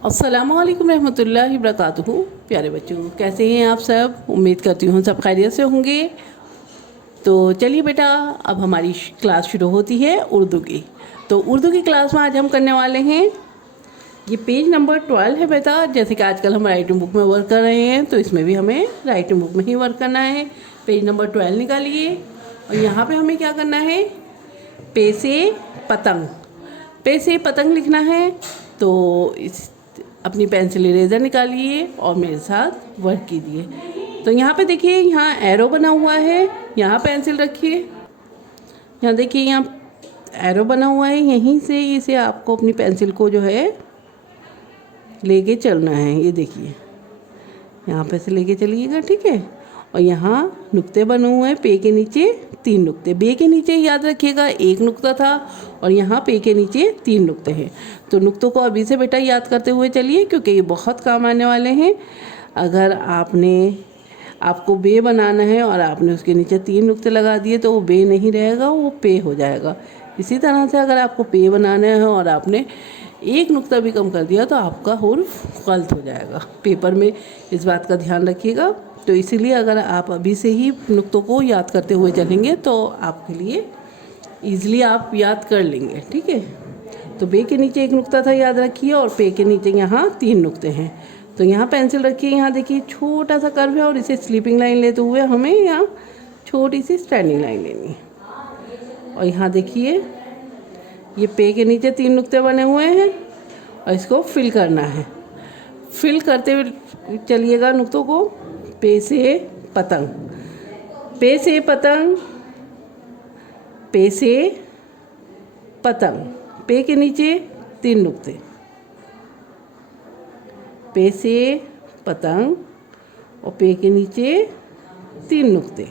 अस्सलामु अलैकुम रहमतुल्लाहि वबरकातुहू। प्यारे बच्चों, कैसे हैं आप सब? उम्मीद करती हूँ सब खैरियत से होंगे। तो चलिए बेटा, अब हमारी क्लास शुरू होती है उर्दू की। तो उर्दू की क्लास में आज हम करने वाले हैं, ये पेज नंबर 12 है बेटा। जैसे कि आजकल हम राइटिंग बुक में वर्क कर रहे हैं, तो इसमें भी हमें राइटिंग बुक में ही वर्क करना है। पेज नंबर 12 निकालिए और यहाँ पे हमें क्या करना है, पे से पतंग, पे से पतंग लिखना है। तो इस अपनी पेंसिल इरेज़र निकालिए और मेरे साथ वर्क कीजिए। तो यहाँ पे देखिए, यहाँ एरो बना हुआ है, यहाँ पेंसिल रखिए। यहाँ देखिए, यहाँ एरो बना हुआ है, यहीं से इसे आपको अपनी पेंसिल को जो है लेके चलना है। ये देखिए, यहाँ पे से लेके चलिएगा, ठीक है। और यहाँ नुक्ते बने हुए हैं, पे के नीचे 3 नुक्ते। बे के नीचे याद रखिएगा 1 नुक्ता था और यहाँ पे के नीचे 3 नुक्ते हैं। तो नुक्तों को अभी से बेटा याद करते हुए चलिए, क्योंकि ये बहुत काम आने वाले हैं। अगर आपको बे बनाना है और आपने उसके नीचे 3 नुक्ते लगा दिए तो वो बे नहीं रहेगा, वो पे हो जाएगा। इसी तरह से अगर आपको पे बनाना है और आपने 1 नुक्ता भी कम कर दिया तो आपका हुर्फ गलत हो जाएगा। पेपर में इस बात का ध्यान रखिएगा। तो इसीलिए अगर आप अभी से ही नुक्तों को याद करते हुए चलेंगे तो आपके लिए ईज़िली आप याद कर लेंगे, ठीक है। तो बे के नीचे 1 नुक्ता था, याद रखिए, और पे के नीचे यहाँ 3 नुक्ते हैं। तो यहाँ पेंसिल रखिए, यहाँ देखिए छोटा सा कर्व है और इसे स्लीपिंग लाइन लेते हुए हमें यहाँ छोटी सी स्टैंडिंग लाइन लेनी है। और यहाँ देखिए, ये पे के नीचे 3 नुक्ते बने हुए हैं और इसको फिल करना है। फिल करते हुए चलिएगा नुक्तों को। पे से पतंग, पे से पतंग, पे से पतंग, पे के नीचे 3 नुक्ते, पे से पतंग और पे के नीचे 3 नुक्ते।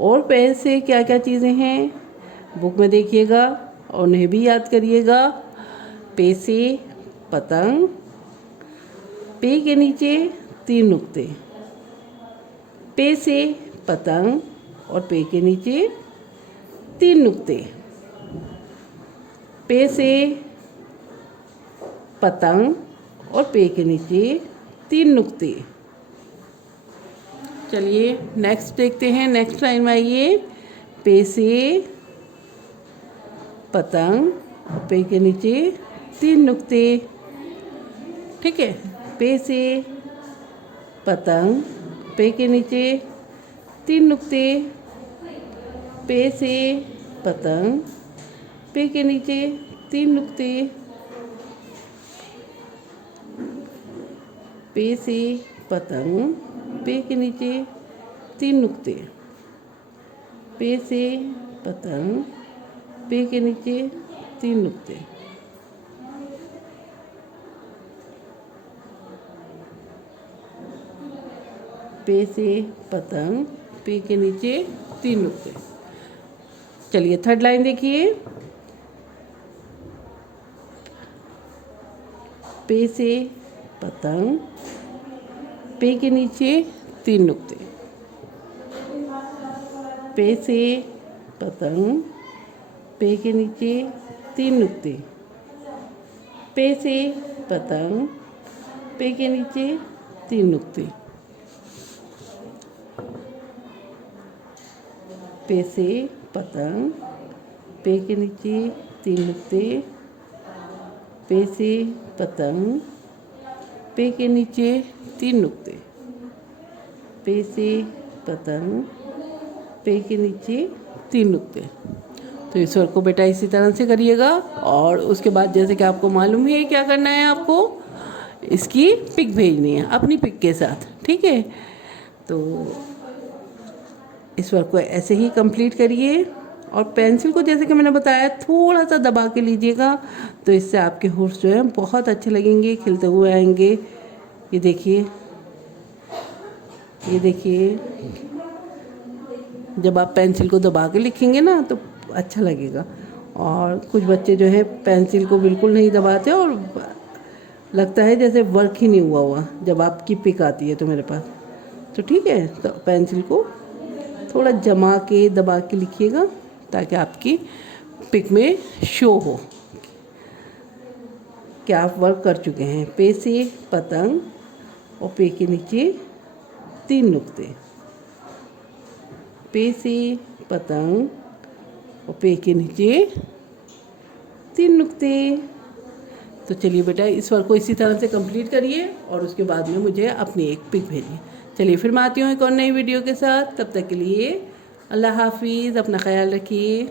और पे से क्या क्या चीज़ें हैं बुक में देखिएगा और उन्हें भी याद करिएगा। पे से पतंग, पे के नीचे 3 नुक्ते, पे से पतंग और पे के नीचे 3 नुक्ते, पे से पतंग और पे के नीचे 3 नुक्ते। चलिए नेक्स्ट देखते हैं, नेक्स्ट लाइन में आइए। पे से पतंग, पे के नीचे 3 नुक्ते, ठीक है। पे से पतंग, पे के नीचे 3 नुक्ते, पे से पतंग, पे के नीचे 3 नुक्ते, पे से पतंग, पे के नीचे 3 नुक्ते, पे से पतंग, पे के नीचे 3 नुक्ते। पे से पतंग, पे के नीचे 3 नुक्ते। चलिए थर्ड लाइन देखिए। पे से पतंग, पे के नीचे 3 नुक्ते, पे से पतंग, पे के नीचे 3 नुक्ते, पे से पतंग, पे के नीचे 3 नुक्ते, पे से पतंग, पे के नीचे 3 नुक्ते, पे से पतंग, पे के नीचे 3 नुक्ते, पे से पतंग, पे के नीचे 3 नुक्ते। तो इस वर्क को बेटा इसी तरह से करिएगा। और उसके बाद जैसे कि आपको मालूम है क्या करना है, आपको इसकी पिक भेजनी है अपनी पिक के साथ, ठीक है। तो इस वर्क को ऐसे ही कंप्लीट करिए और पेंसिल को जैसे कि मैंने बताया थोड़ा सा दबा के लीजिएगा, तो इससे आपके हुर्फ जो है बहुत अच्छे लगेंगे, खिलते हुए आएंगे। ये देखिए, ये देखिए, जब आप पेंसिल को दबा के लिखेंगे ना तो अच्छा लगेगा। और कुछ बच्चे जो है पेंसिल को बिल्कुल नहीं दबाते और लगता है जैसे वर्क ही नहीं हुआ जब आपकी पिक आती है तो मेरे पास। तो ठीक है, तो पेंसिल को थोड़ा जमा के दबा के लिखिएगा ताकि आपकी पिक में शो हो क्या आप वर्क कर चुके हैं। पे से पतंग और पे के नीचे 3 नुक्ते। पे से पतंग और पे के नीचे 3 नुक्ते। तो चलिए बेटा इस वर्क को इसी तरह से कंप्लीट करिए और उसके बाद में मुझे अपनी एक पिक भेजिए। चलिए फिर मैं आती हूँ एक और नई वीडियो के साथ। तब तक के लिए अल्लाह हाफिज़, अपना ख्याल रखिए।